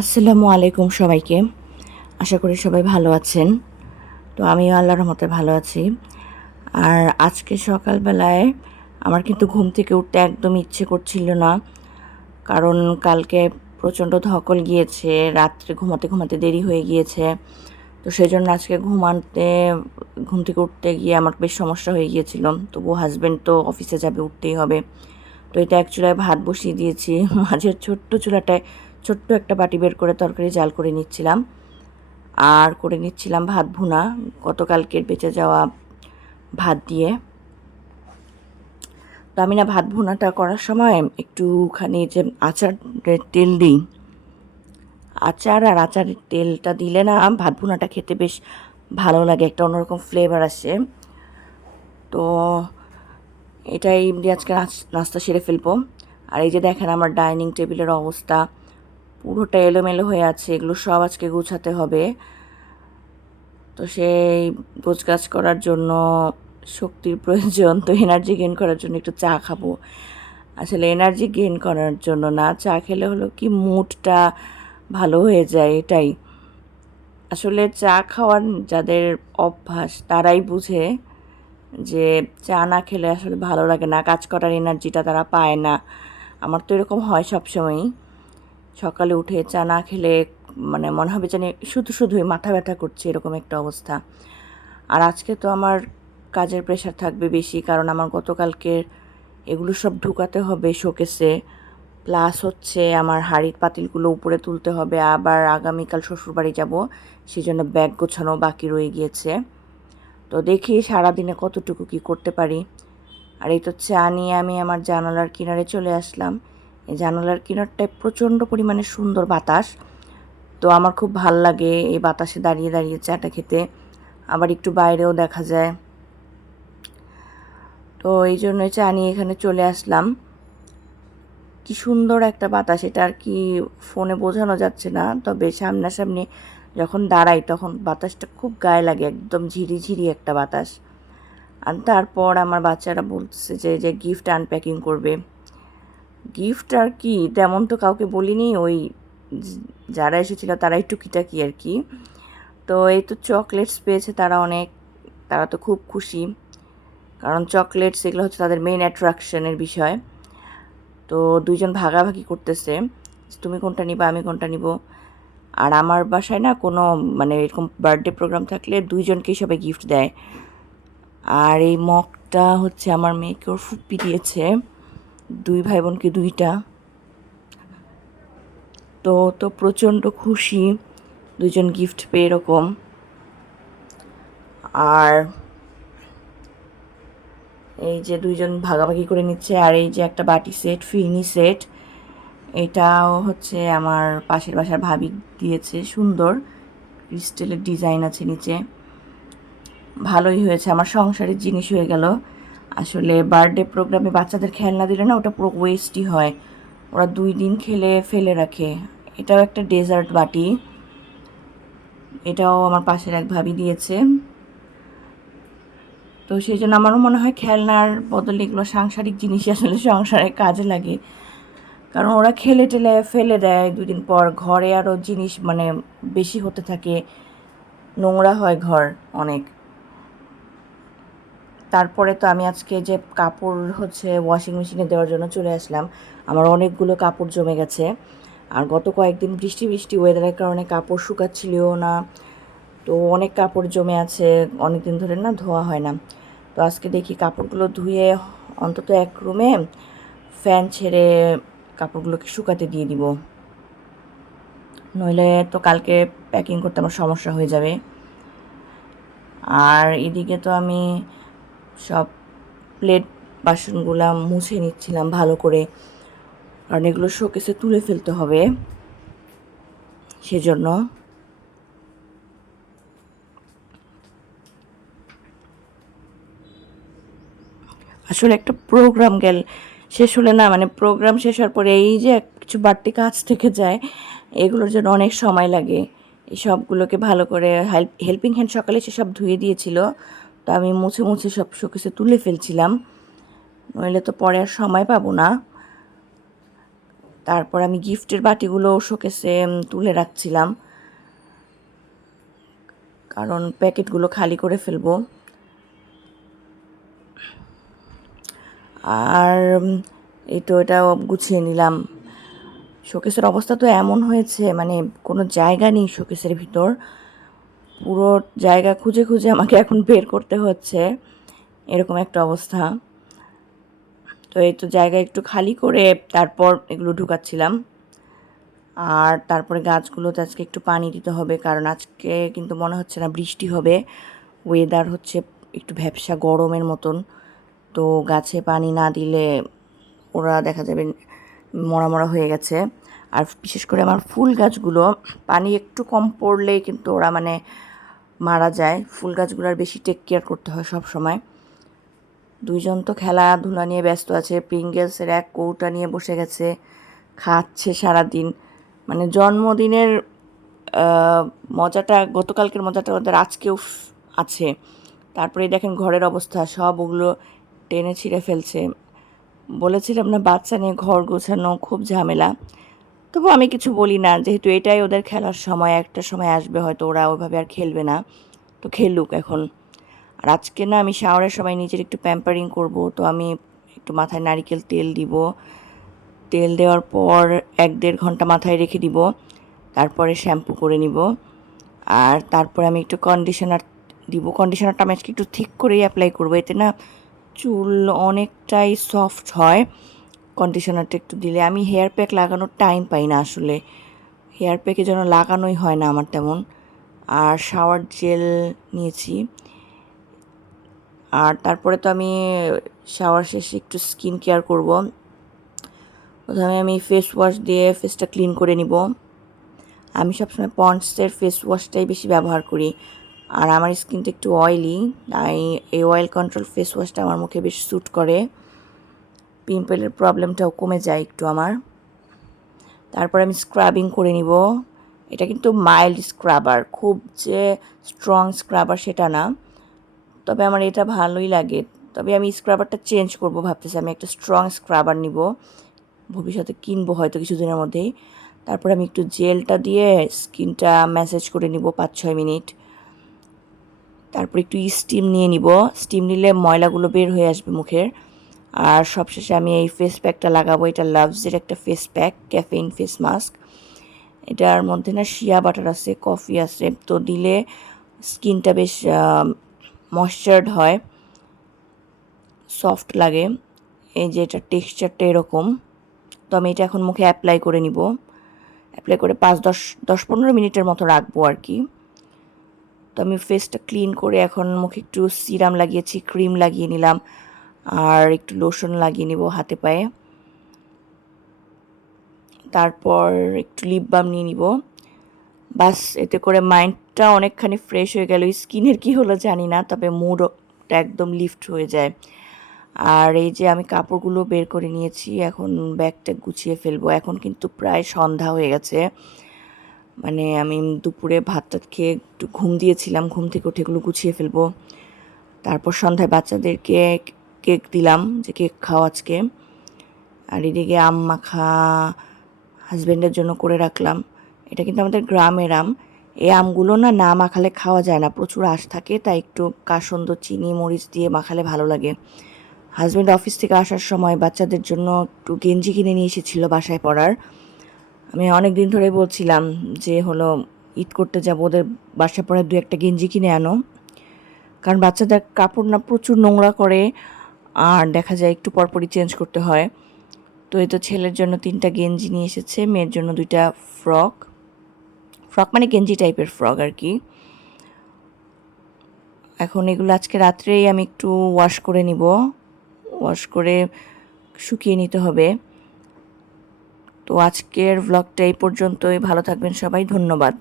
আসসালামু আলাইকুম সবাইকে। আশা করি সবাই ভালো আছেন। তো আমিও আল্লাহর রহমতে ভালো আছি। আর আজকে সকালবেলায় আমার কিন্তু ঘুম থেকে উঠতে একদম ইচ্ছে করছিল না। কারণ কালকে প্রচণ্ড ধকল গিয়েছে, রাত্রে ঘুমাতে ঘুমাতে দেরি হয়ে গিয়েছে। তো সেজন্য আজকে ঘুম থেকে উঠতে গিয়ে আমার বেশ সমস্যা হয়ে গিয়েছিল। তবু হাজব্যান্ড তো অফিসে যাবে, উঠতেই হবে। তো এটা এক চুলায় ভাত বসিয়ে দিয়েছি। মাঝের ছোট্ট চুলাটায় ছোট্ট একটা বাটি বের করে তরকারি জাল করে নিচ্ছিলাম। আর করে নিচ্ছিলাম ভাত ভুনা, গতকালকের বেঁচে যাওয়া ভাত দিয়ে। তো আমি না ভাত ভুনাটা করার সময় একটুখানি যে আচারের তেল দিই, আচার আর আচারের তেলটা দিলে না ভাত ভুনাটা খেতে বেশ ভালো লাগে, একটা অন্যরকম ফ্লেভার আসে। তো এটাই দিয়ে আজকে নাস্তা সেরে ফেলবো। আর এই যে দেখেন আমার ডাইনিং টেবিলের অবস্থা, পুরোটা এলোমেলো হয়ে আছে, এগুলো সব আজকে গুছাতে হবে। তো সেই গোছগাছ করার জন্য শক্তির প্রয়োজন, তো এনার্জি গেইন করার জন্য একটু চা খাবো। আসলে এনার্জি গেইন করার জন্য না, চা খেলে হলো কি মুডটা ভালো হয়ে যায়, এটাই। আসলে চা খাওয়ার যাদের অভ্যাস তারাই বুঝে যে চা না খেলে আসলে ভালো লাগে না, কাজ করার এনার্জিটা তারা পায় না। আমার তো এরকম হয় সবসময়ই, সকালে উঠে চা না খেলে মানে মনে হবে যেন শুধুই মাথা ব্যথা করছে, এরকম একটা অবস্থা। আর আজকে তো আমার কাজের প্রেশার থাকবে বেশি, কারণ আমার গতকালকের এগুলো সব ঢুকাতে হবে শোকেসে, প্লাস হচ্ছে আমার হাঁড়ির পাতিলগুলো উপরে তুলতে হবে। আবার আগামীকাল শ্বশুরবাড়ি যাব, সেই জন্য ব্যাগ গোছানো বাকি রয়ে গিয়েছে। তো দেখি সারাদিনে কতটুকু কি করতে পারি। আর এই তো চা নিয়ে আমি আমার জানালার কিনারে চলে আসলাম। এই জানালার কিনারটায় প্রচণ্ড পরিমাণে সুন্দর বাতাস, তো আমার খুব ভাল লাগে এই বাতাসে দাঁড়িয়ে দাঁড়িয়ে চাটা খেতে। আবার একটু বাইরেও দেখা যায়, তো এই জন্যই চা নিয়ে এখানে চলে আসলাম। কি সুন্দর একটা বাতাস, এটা আর কি ফোনে বোঝানো যাচ্ছে না, তবে সামনাসামনি যখন দাঁড়াই তখন বাতাসটা খুব গায়ে লাগে, একদম ঝিরিঝিরি একটা বাতাস। আর তারপর আমার বাচ্চারা বলতেছে যে গিফট আনপ্যাকিং করবে। গিফট আর কি তেমন তো কাউকে বলিনি, ওই যারা এসেছিল তারাই টুকিটাকি আর কি। তো এই তো চকলেটস পেয়েছে তারা অনেক, তারা তো খুব খুশি, কারণ চকলেটস এগুলো হচ্ছে তাদের মেইন অ্যাট্রাকশনের বিষয়। তো দুইজন ভাগাভাগি করতেছে, তুমি কোনটা নিবা আমি কোনটা নিব। আর আমার বাসায় না কোনো মানে এরকম বার্থডে প্রোগ্রাম থাকলে দুইজনকেই সবাই গিফট দেয়। আর এই মগটা হচ্ছে আমার মেয়েকে ওর ফুপ্পি দিয়েছে, দুই ভাই বোনকে দুইটা। তো তো প্রচণ্ড খুশি দুইজন গিফট পেয়ে এরকম। আর এই যে দুইজন ভাগাভাগি করে নিচ্ছে। আর এই যে একটা বাটি সেট, ফিরনি সেট, এটাও হচ্ছে আমার পাশের বাসার ভাবি দিয়েছে, সুন্দর ক্রিস্টালের ডিজাইন আছে নিচে, ভালোই হয়েছে, আমার সংসারের জিনিস হয়ে গেল। আসলে বার্থডে প্রোগ্রামে বাচ্চাদের খেলনা দিলে না ওটা পুরো ওয়েস্টই হয়, ওরা 2 দিন খেলে ফেলে রাখে। এটাও একটা ডেজার্ট বাটি, এটাও আমার পাশের এক ভাবি দিয়েছে। তো সেই জন্য আমারও মনে হয় খেলনার বদলে এগুলো সাংসারিক জিনিসই আসলে সংসারে কাজে লাগে, কারণ ওরা খেলে টেলে ফেলে দেয় 2 দিন পর, ঘরে আরও জিনিস মানে বেশি হতে থাকে, নোংরা হয় ঘর অনেক। তারপরে তো আমি আজকে যে কাপড় হচ্ছে ওয়াশিং মেশিনে দেওয়ার জন্য চলে আসলাম, আমার অনেকগুলো কাপড় জমে গেছে। আর গত কয়েকদিন বৃষ্টি বৃষ্টি ওয়েদারের কারণে কাপড় শুকাচ্ছিলও না, তো অনেক কাপড় জমে আছে, অনেক দিন ধরে না ধোয়া হয় না। তো আজকে দেখি কাপড়গুলো ধুয়ে অন্তত এক রুমে ফ্যান ছেড়ে কাপড়গুলোকে শুকাতে দিয়ে দিব, নইলে তো কালকে প্যাকিং করতে আমার সমস্যা হয়ে যাবে। আর এদিকে তো আমি সব প্লেট বাসনগুলো মুছে নিচ্ছিলাম ভালো করে, কারণ এগুলো শোকেসে তুলে ফেলতে হবে, সেজন্য। আসলে একটা প্রোগ্রাম শেষ হলে না, মানে প্রোগ্রাম শেষ হওয়ার পরে এই যে কিছু বাড়তি কাজ থেকে যায়, এগুলোর জন্য অনেক সময় লাগে। এই সবগুলোকে ভালো করে হেল্পিং হ্যান্ড সকালে সেসব ধুয়ে দিয়েছিল, তো আমি মুছে মুছে সব শোকেসে তুলে ফেলছিলাম, নইলে তো পরে আর সময় পাবো না। তারপর আমি গিফটের বাটিগুলো শোকেসে তুলে রাখছিলাম, কারণ প্যাকেটগুলো খালি করে ফেলবো। আর এই তো এটা গুছিয়ে নিলাম। শোকেসের অবস্থা তো এমন হয়েছে, মানে কোনো জায়গা নেই শোকেসের ভিতর, পুরো জায়গা খুঁজে খুঁজে আমাকে এখন বের করতে হচ্ছে, এরকম একটা অবস্থা। তো এই তো জায়গা একটু খালি করে তারপর এগুলো ঢুকাচ্ছিলাম। আর তারপরে গাছগুলোতে আজকে একটু পানি দিতে হবে, কারণ আজকে কিন্তু মনে হচ্ছে না বৃষ্টি হবে। ওয়েদার হচ্ছে একটু ভ্যাপসা গরমের মতন, তো গাছে পানি না দিলে ওরা দেখা যাবে মরা মরা হয়ে গেছে। আর বিশেষ করে আমার ফুল গাছগুলো পানি একটু কম পড়লেই কিন্তু ওরা মানে মারা যায়। ফুল গাছগুলোর বেশি টেক কেয়ার করতে হয় সব সময়। দুইজন তো খেলাধুলা নিয়ে ব্যস্ত আছে, প্রিঙ্গেলসের এক কৌটা নিয়ে বসে গেছে, খাচ্ছে সারাদিন। মানে জন্মদিনের মজাটা, গতকালকের মজাটা ওদের আজকেও আছে। তারপরে দেখেন ঘরের অবস্থা, সব ওগুলো টেনে ছিঁড়ে ফেলছে। বলেছিলাম না, বাচ্চা নিয়ে ঘর গোছানো খুব ঝামেলা। তবু আমি কিছু বলি না, যেহেতু এটাই ওদের খেলার সময়, একটা সময় আসবে হয়তো ওরা ওইভাবে আর খেলবে না, তো খেলুক এখন। আর আজকে না আমি শাওয়ারের সময় নিজের একটু প্যাম্পারিং করব, তো আমি একটু মাথায় নারিকেল তেল দিব। তেল দেওয়ার পর 1-1.5 ঘন্টা মাথায় রেখে দিব, তারপরে শ্যাম্পু করে নিব। আর তারপরে আমি একটু কন্ডিশনার দিব। কন্ডিশনারটা আমি আজকে একটু ঠিক করেই অ্যাপ্লাই করবো, এতে না চুল অনেকটাই সফট হয় কন্ডিশনারটা একটু দিলে। আমি হেয়ার প্যাক লাগানোর টাইম পাই না আসলে, হেয়ার প্যাকে যেন লাগানোই হয় না আমার তেমন। আর শাওয়ার জেল নিয়েছি। আর তারপরে তো আমি শাওয়ার শেষে একটু স্কিন কেয়ার করব। প্রথমে আমি ফেস ওয়াশ দিয়ে ফেসটা ক্লিন করে নিব। আমি সবসময় পন্ডসের ফেস ওয়াশটাই বেশি ব্যবহার করি। আর আমার স্কিনটা একটু অয়েলি, তাই এই অয়েল কন্ট্রোল ফেস ওয়াশটা আমার মুখে বেশ স্যুট করে। পিম্পলের প্রবলেমটাও কমে যায় একটু আমার। তারপর আমি স্ক্রাবিং করে নিব। এটা কিন্তু মাইল্ড স্ক্রাবার, খুব যে স্ট্রং স্ক্রাবার সেটা না, তবে আমার এটা ভালোই লাগে। তবে আমি স্ক্রাবারটা চেঞ্জ করব ভাবতেছি, আমি একটা স্ট্রং স্ক্রাবার নিব, ভবিষ্যতে কিনবো হয়তো কিছুদিনের মধ্যেই। তারপর আমি একটু জেলটা দিয়ে স্কিনটা ম্যাসাজ করে নিব 5-6 মিনিট। তারপর একটু স্টিম নিয়ে নিব, স্টিম নিলে ময়লাগুলো বের হয়ে আসবে মুখের। আর সবশেষে আমি এই ফেস প্যাকটা লাগাবো। এটা লাভসের একটা face pack, caffeine face mask. এটার মধ্যে না শিয়া বাটার আছে, কফি আছে, তো দিলে স্কিনটা বেশ ময়েশ্চার্ড হয়, সফট লাগে। এই যে এটার টেক্সচারটা এরকম। তো আমি এটা এখন মুখে অ্যাপ্লাই করে নিব। অ্যাপ্লাই করে 5-10-15 মিনিটের মতো রাখবো আর কি। তো আমি ফেসটা ক্লিন করে এখন মুখে একটু সিরাম লাগিয়েছি, ক্রিম লাগিয়ে নিলাম, আর একটু লোশন লাগিয়ে নিব হাতে পায়ে। তারপর একটু লিপ বাম নিয়ে নিব। বাস, এতে করে মাইন্ডটা অনেকখানি ফ্রেশ হয়ে গেল। স্কিনের কি হলো জানি না, তবে মুডটা একদম লিফট হয়ে যায়। আর এই যে আমি কাপড়গুলো বের করে নিয়েছি, এখন ব্যাগটা গুছিয়ে ফেলবো। এখন কিন্তু প্রায় সন্ধ্যা হয়ে গেছে, মানে আমি দুপুরে ভাত টাত খেয়ে একটু ঘুম দিয়েছিলাম, ঘুম থেকে উঠে এগুলো গুছিয়ে ফেলবো। তারপর সন্ধ্যায় বাচ্চাদেরকে কেক দিলাম, যে কেক খাও আজকে। আর এদিকে আম মাখা হাজব্যান্ডের জন্য করে রাখলাম। এটা কিন্তু আমাদের গ্রামের আম। এই আমগুলো না না মাখালে খাওয়া যায় না, প্রচুর আঁশ থাকে, তাই একটু কাসন্দ চিনি মরিচ দিয়ে মাখালে ভালো লাগে। হাজব্যান্ড অফিস থেকে আসার সময় বাচ্চাদের জন্য একটু গেঞ্জি কিনে নিয়ে এসেছিল বাসায় পরার। আমি অনেক দিন ধরে বলছিলাম যে হলো ঈদ করতে যাব, ওদের বাসায় পরার 2-1 গেঞ্জি কিনে আনো, কারণ বাচ্চাদের কাপড় না প্রচুর নোংরা করে, আর দেখা যায় একটু পরপরই চেঞ্জ করতে হয়। তো এই তো ছেলের জন্য 3টা গেঞ্জি নিয়ে এসেছে, মেয়ের জন্য 2টা ফ্রক। ফ্রক মানে গেঞ্জি টাইপের ফ্রক আর কি। এখন এগুলো আজকে রাত্রেই আমি একটু ওয়াশ করে নিব, ওয়াশ করে শুকিয়ে নিতে হবে। তো আজকের ভ্লগটা এই পর্যন্তই। ভালো থাকবেন সবাই, ধন্যবাদ।